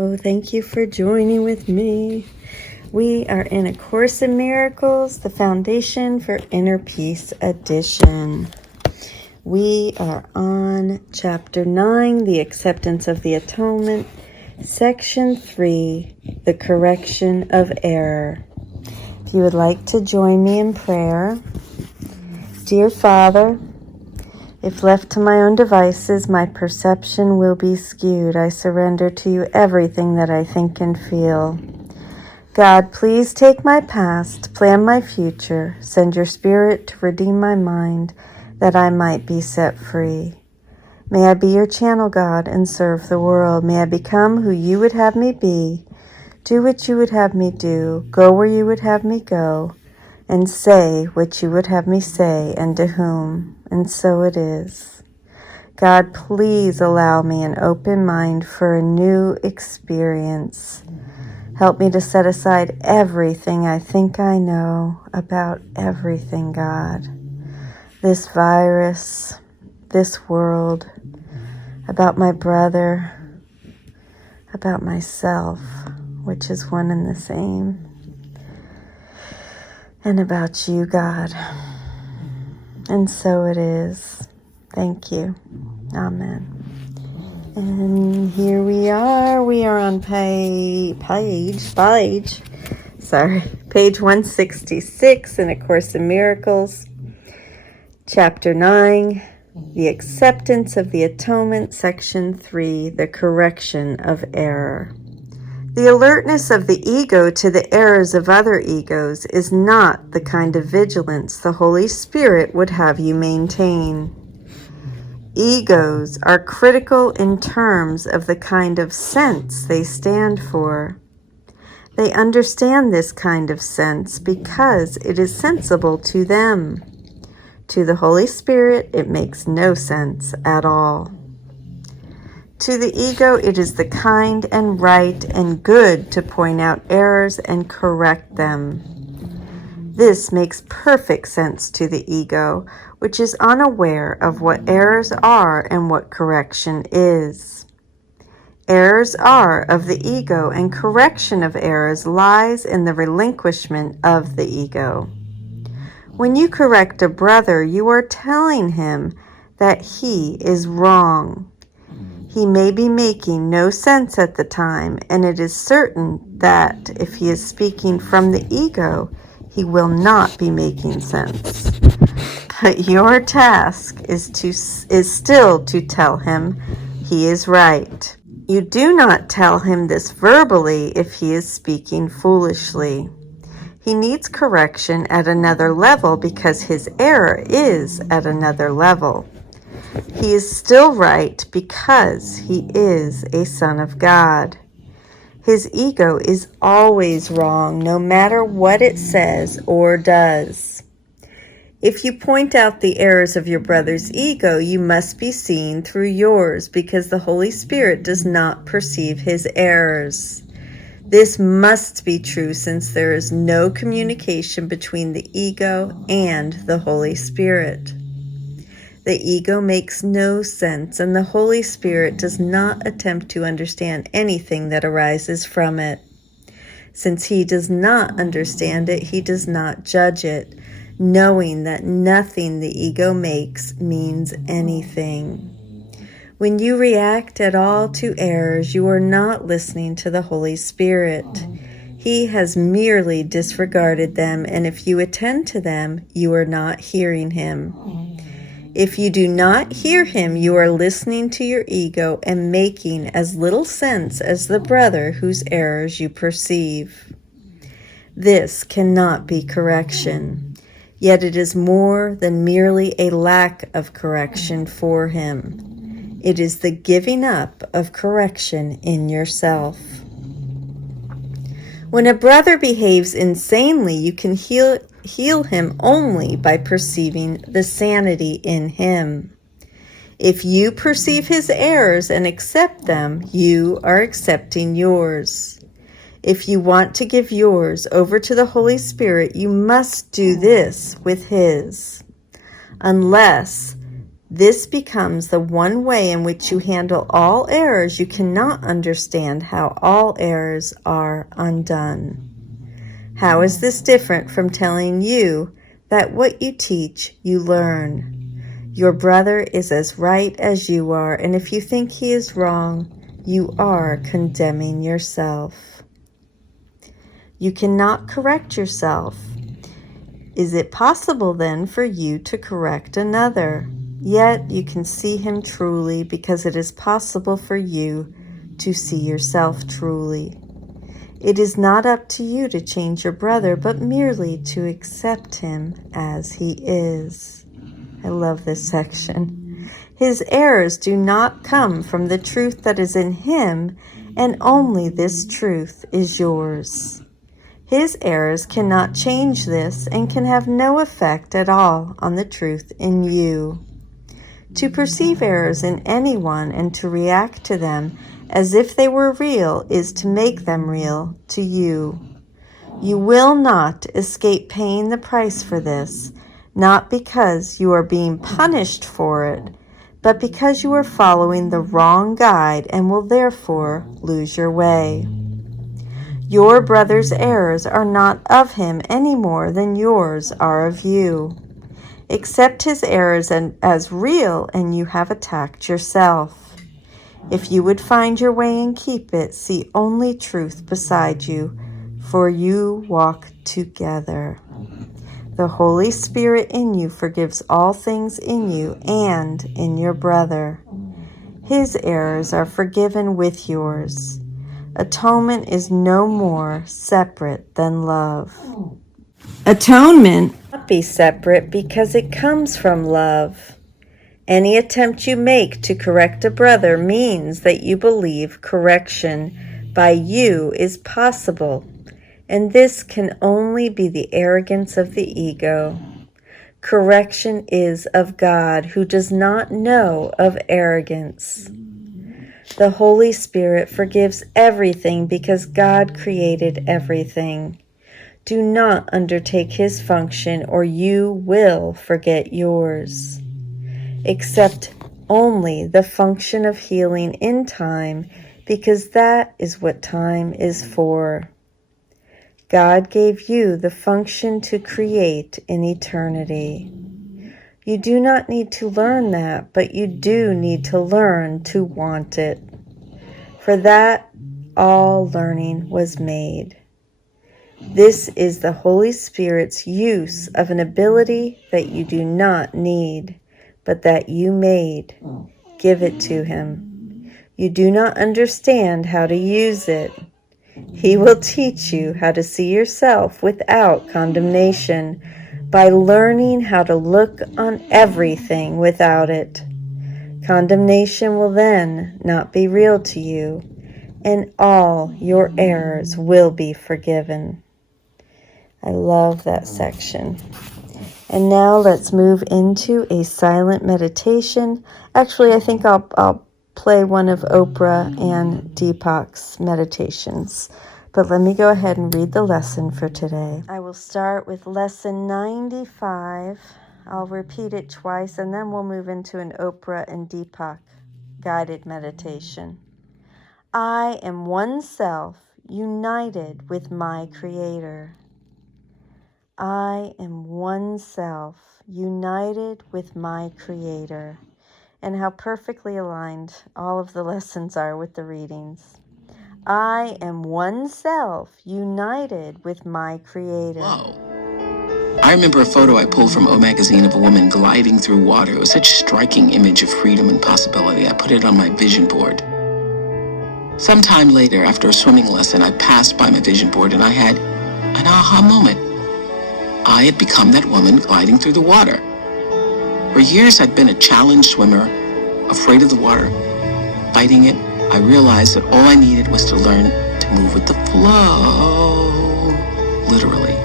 Oh, thank you for joining with me. We are in A Course in Miracles, the Foundation for Inner Peace edition. We are on Chapter 9, the Acceptance of the Atonement, Section 3, the Correction of Error. If you would like to join me in prayer, Dear Father, if left to my own devices, my perception will be skewed. I surrender to you everything that I think and feel. God, please take my past, plan my future, send your spirit to redeem my mind, that I might be set free. May I be your channel, God, and serve the world. May I become who you would have me be, do what you would have me do, go where you would have me go, and say what you would have me say, and to whom. And so it is. God, please allow me an open mind for a new experience. Help me to set aside everything I think I know about everything, God. This virus, this world, about my brother, about myself, which is one and the same, and about you, God. And so it is. Thank you. Amen. And here we are. We are on page 166 in A Course in Miracles, Chapter 9, the Acceptance of the Atonement, Section 3, the Correction of Error. The alertness of the ego to the errors of other egos is not the kind of vigilance the Holy Spirit would have you maintain. Egos are critical in terms of the kind of sense they stand for. They understand this kind of sense because it is sensible to them. To the Holy Spirit, it makes no sense at all. To the ego, it is the kind and right and good to point out errors and correct them. This makes perfect sense to the ego, which is unaware of what errors are and what correction is. Errors are of the ego, and correction of errors lies in the relinquishment of the ego. When you correct a brother, you are telling him that he is wrong. He may be making no sense at the time, and it is certain that if he is speaking from the ego, he will not be making sense. But your task is still to tell him he is right. You do not tell him this verbally if he is speaking foolishly. He needs correction at another level because his error is at another level. He is still right because he is a son of God. His ego is always wrong, no matter what it says or does. If you point out the errors of your brother's ego, you must be seeing through yours because the Holy Spirit does not perceive his errors. This must be true since there is no communication between the ego and the Holy Spirit. The ego makes no sense, and the Holy Spirit does not attempt to understand anything that arises from it. Since he does not understand it, he does not judge it, knowing that nothing the ego makes means anything. When you react at all to errors, you are not listening to the Holy Spirit. He has merely disregarded them, and if you attend to them, you are not hearing him. If you do not hear him, you are listening to your ego and making as little sense as the brother whose errors you perceive. This cannot be correction, yet it is more than merely a lack of correction for him. It is the giving up of correction in yourself. When a brother behaves insanely, you can heal him only by perceiving the sanity in him. If you perceive his errors and accept them, you are accepting yours. If you want to give yours over to the Holy Spirit, you must do this with his. Unless This becomes the one way in which you handle all errors. You cannot understand how all errors are undone. How is this different from telling you that what you teach, you learn? Your brother is as right as you are, and if you think he is wrong, you are condemning yourself. You cannot correct yourself. Is it possible then for you to correct another? Yet you can see him truly, because it is possible for you to see yourself truly. It is not up to you to change your brother, but merely to accept him as he is. I love this section. His errors do not come from the truth that is in him, and only this truth is yours. His errors cannot change this and can have no effect at all on the truth in you. To perceive errors in anyone and to react to them as if they were real is to make them real to you. You will not escape paying the price for this, not because you are being punished for it, but because you are following the wrong guide and will therefore lose your way. Your brother's errors are not of him any more than yours are of you. Accept his errors as real, and you have attacked yourself. If you would find your way and keep it, see only truth beside you, for you walk together. The Holy Spirit in you forgives all things in you and in your brother. His errors are forgiven with yours. Atonement is no more separate than love. Atonement cannot be separate because it comes from love. Any attempt you make to correct a brother means that you believe correction by you is possible, and this can only be the arrogance of the ego. Correction is of God, who does not know of arrogance. The Holy Spirit forgives everything because God created everything. Do not undertake his function, or you will forget yours. Accept only the function of healing in time, because that is what time is for. God gave you the function to create in eternity. You do not need to learn that, but you do need to learn to want it. For that, all learning was made. This is the Holy Spirit's use of an ability that you do not need, but that you made. Give it to him. You do not understand how to use it. He will teach you how to see yourself without condemnation by learning how to look on everything without it. Condemnation will then not be real to you, and all your errors will be forgiven. I love that section. And now let's move into a silent meditation. Actually, I think I'll play one of Oprah and Deepak's meditations. But let me go ahead and read the lesson for today. I will start with lesson 95. I'll repeat it twice, and then we'll move into an Oprah and Deepak guided meditation. I am one self, united with my Creator. I am one self, united with my Creator. And how perfectly aligned all of the lessons are with the readings. I am one self, united with my Creator. Whoa. I remember a photo I pulled from O Magazine of a woman gliding through water. It was such a striking image of freedom and possibility. I put it on my vision board. Sometime later, after a swimming lesson, I passed by my vision board and I had an aha moment. I had become that woman gliding through the water. For years, I'd been a challenged swimmer, afraid of the water. Fighting it, I realized that all I needed was to learn to move with the flow, literally.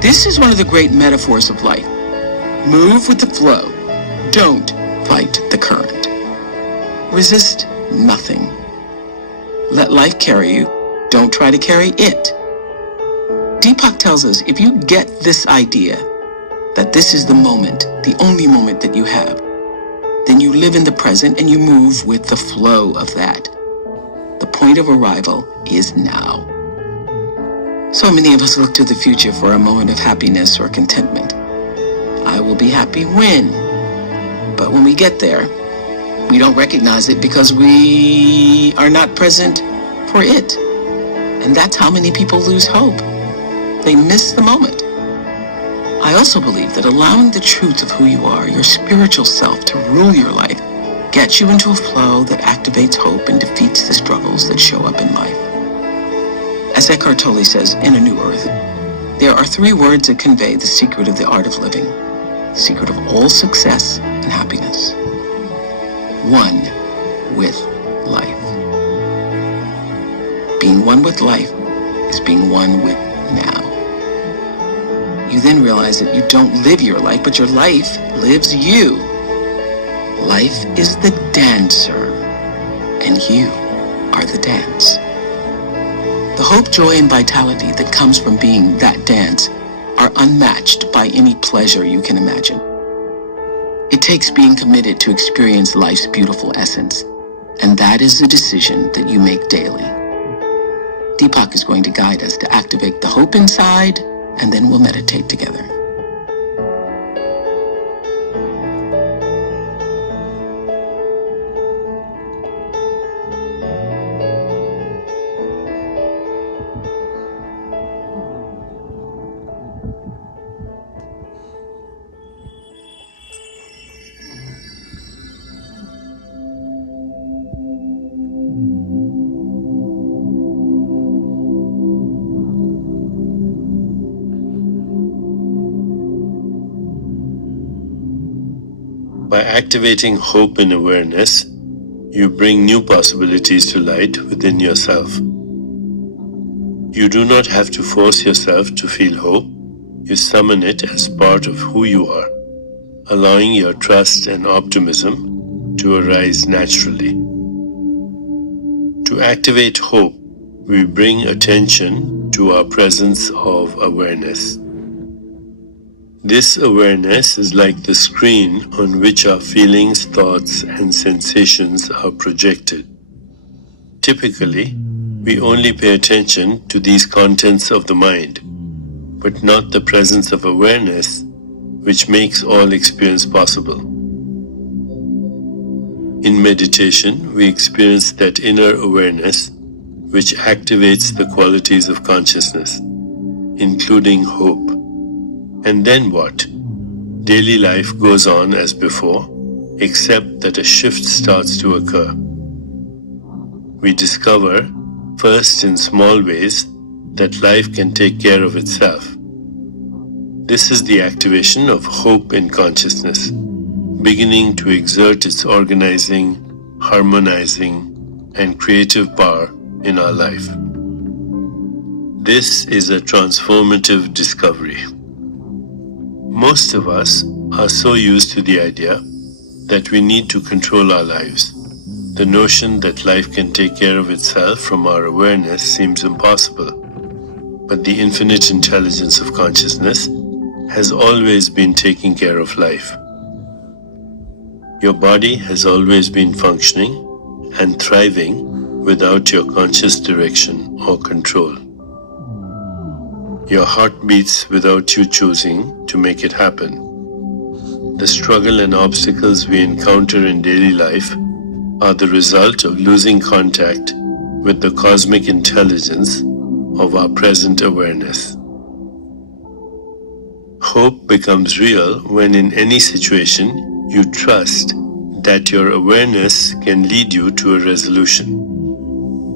This is one of the great metaphors of life. Move with the flow. Don't fight the current. Resist nothing. Let life carry you. Don't try to carry it. Deepak tells us if you get this idea that this is the moment, the only moment that you have, Then you live in the present and you move with the flow of that. The point of arrival is now. So many of us look to the future for a moment of happiness or contentment. I will be happy when. But when we get there, we don't recognize it because we are not present for it. And that's how many people lose hope. They miss the moment. I also believe that allowing the truth of who you are, your spiritual self, to rule your life, gets you into a flow that activates hope and defeats the struggles that show up in life. As Eckhart Tolle says in A New Earth, there are 3 words that convey the secret of the art of living, the secret of all success and happiness. 1 with life. Being one with life is being one with now. You then realize that you don't live your life, but your life lives you. Life is the dancer, and you are the dance. The hope, joy, and vitality that comes from being that dance are unmatched by any pleasure you can imagine. It takes being committed to experience life's beautiful essence, and that is the decision that you make daily. Deepak is going to guide us to activate the hope inside, and then we'll meditate together. By activating hope and awareness, you bring new possibilities to light within yourself. You do not have to force yourself to feel hope. You summon it as part of who you are, allowing your trust and optimism to arise naturally. To activate hope, we bring attention to our presence of awareness. This awareness is like the screen on which our feelings, thoughts, and sensations are projected. Typically, we only pay attention to these contents of the mind, but not the presence of awareness, which makes all experience possible. In meditation, we experience that inner awareness, which activates the qualities of consciousness, including hope. And then what? Daily life goes on as before, except that a shift starts to occur. We discover, first in small ways, that life can take care of itself. This is the activation of hope in consciousness, beginning to exert its organizing, harmonizing, and creative power in our life. This is a transformative discovery. Most of us are so used to the idea that we need to control our lives. The notion that life can take care of itself from our awareness seems impossible. But the infinite intelligence of consciousness has always been taking care of life. Your body has always been functioning and thriving without your conscious direction or control. Your heart beats without you choosing to make it happen. The struggle and obstacles we encounter in daily life are the result of losing contact with the cosmic intelligence of our present awareness. Hope becomes real when in any situation you trust that your awareness can lead you to a resolution.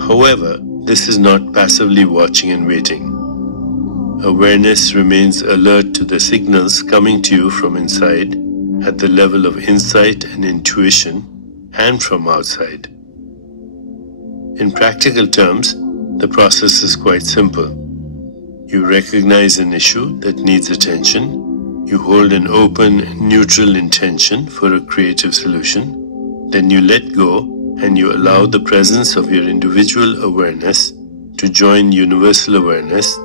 However, this is not passively watching and waiting. Awareness remains alert to the signals coming to you from inside at the level of insight and intuition and from outside. In practical terms, the process is quite simple. You recognize an issue that needs attention, you hold an open, neutral intention for a creative solution, then you let go and you allow the presence of your individual awareness to join universal awareness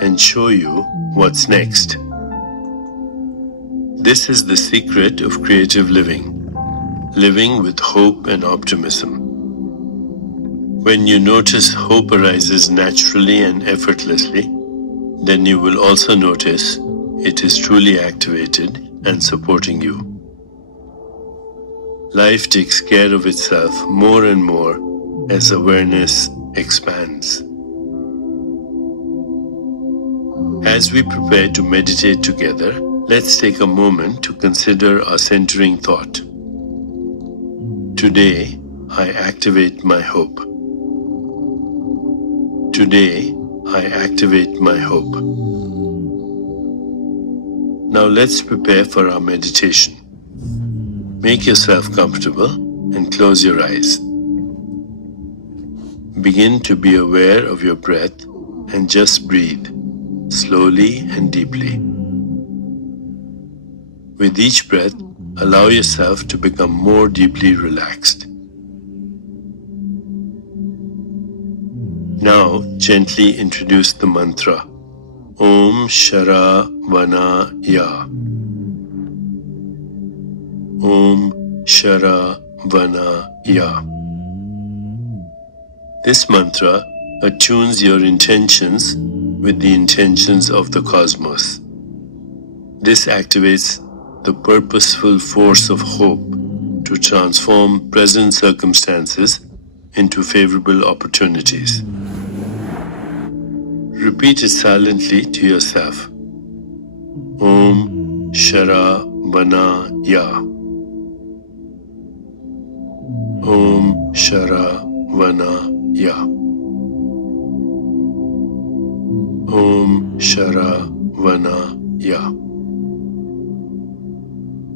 and show you what's next. This is the secret of creative living. living with hope and optimism. When you notice hope arises naturally and effortlessly, then you will also notice it is truly activated and supporting you. Life takes care of itself more and more as awareness expands. As we prepare to meditate together, let's take a moment to consider our centering thought. Today, I activate my hope. Today, I activate my hope. Now let's prepare for our meditation. Make yourself comfortable and close your eyes. Begin to be aware of your breath and just breathe, slowly and deeply. With each breath, allow yourself to become more deeply relaxed. Now, gently introduce the mantra, Om Shara Vana Ya. Om Shara Vana Ya. This mantra attunes your intentions with the intentions of the cosmos. This activates the purposeful force of hope to transform present circumstances into favorable opportunities. Repeat it silently to yourself. Om Shara Vana Ya. Om Shara Vana Ya. Om Shara Vana Ya.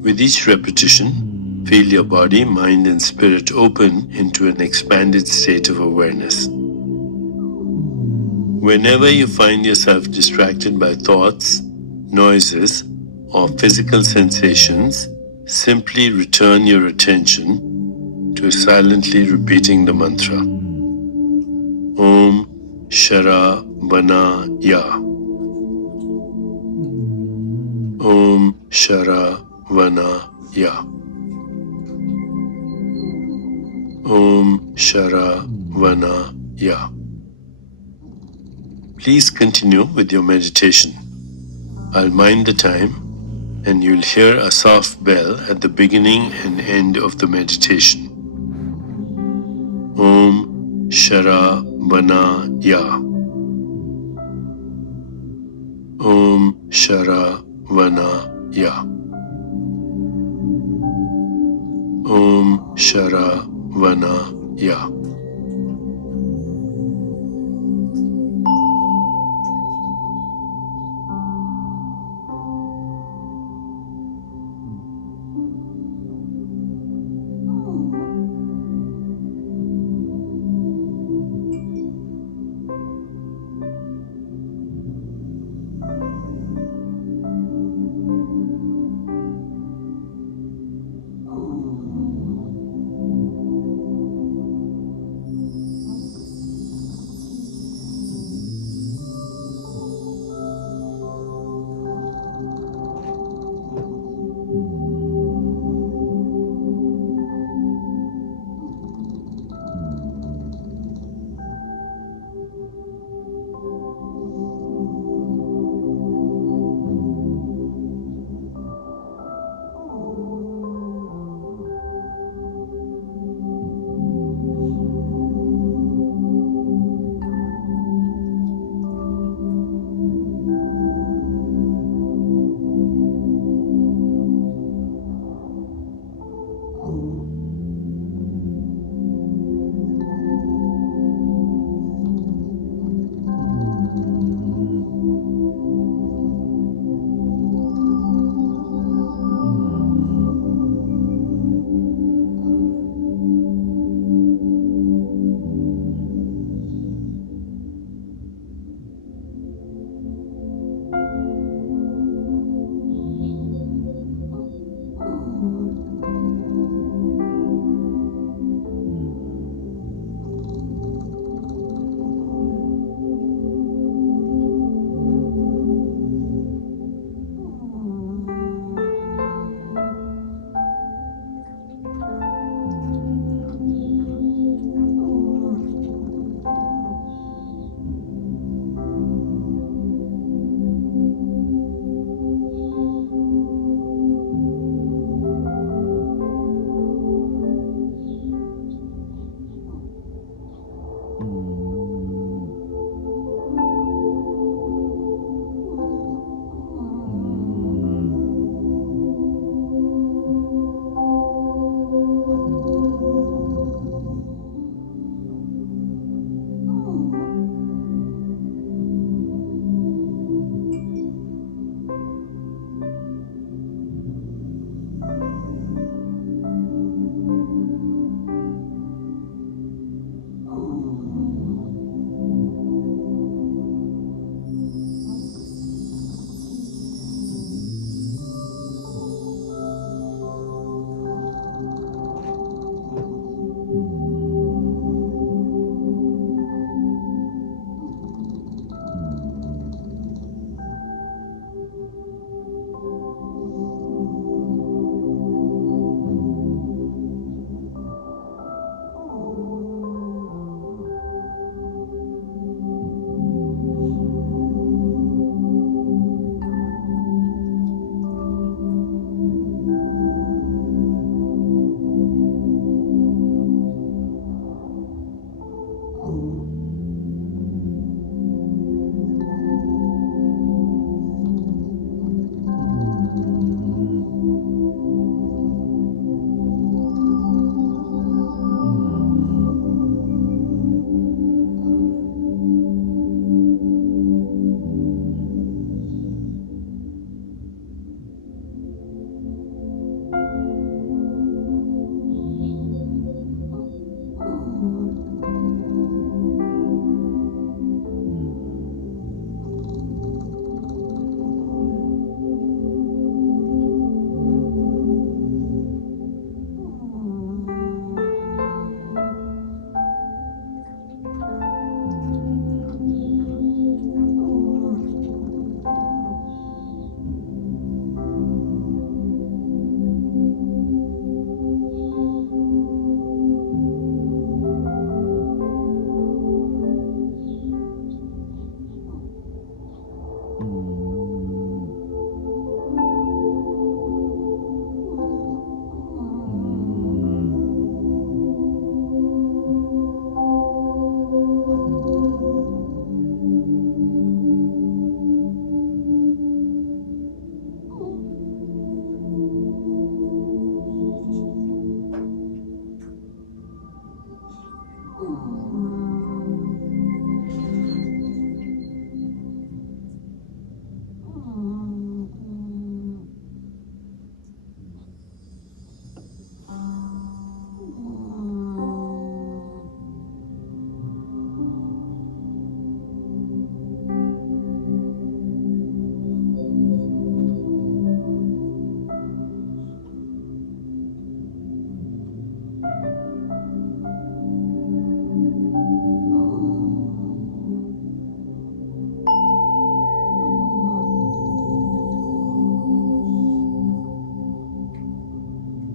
With each repetition, feel your body, mind, and spirit open into an expanded state of awareness. Whenever you find yourself distracted by thoughts, noises, or physical sensations, simply return your attention to silently repeating the mantra. Om Shara Vana Ya. Om Shara Vana Ya. Om Shara Vana Ya. Please continue with your meditation. I'll mind the time, and you'll hear a soft bell at the beginning and end of the meditation. Om Shara Vana Ya. Om Shara Vana Ya. Om Shara Vana Ya.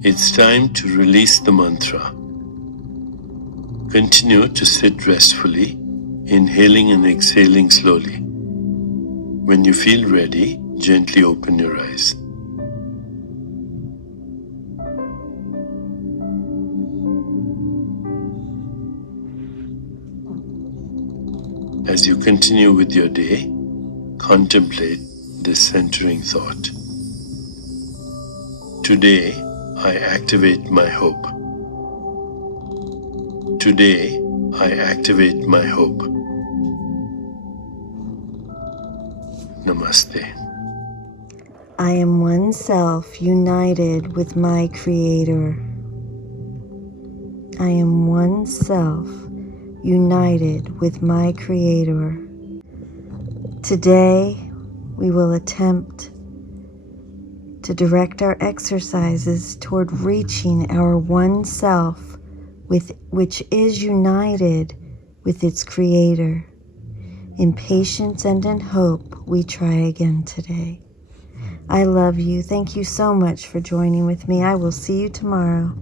It's time to release the mantra. Continue to sit restfully, inhaling and exhaling slowly. When you feel ready, gently open your eyes. As you continue with your day, contemplate this centering thought. Today, I activate my hope. Today, I activate my hope. Namaste. I am one self united with my Creator. I am one self united with my Creator. Today, we will attempt to direct our exercises toward reaching our one self, which is united with its Creator. In patience and in hope, we try again today. I love you. Thank you so much for joining with me. I will see you tomorrow.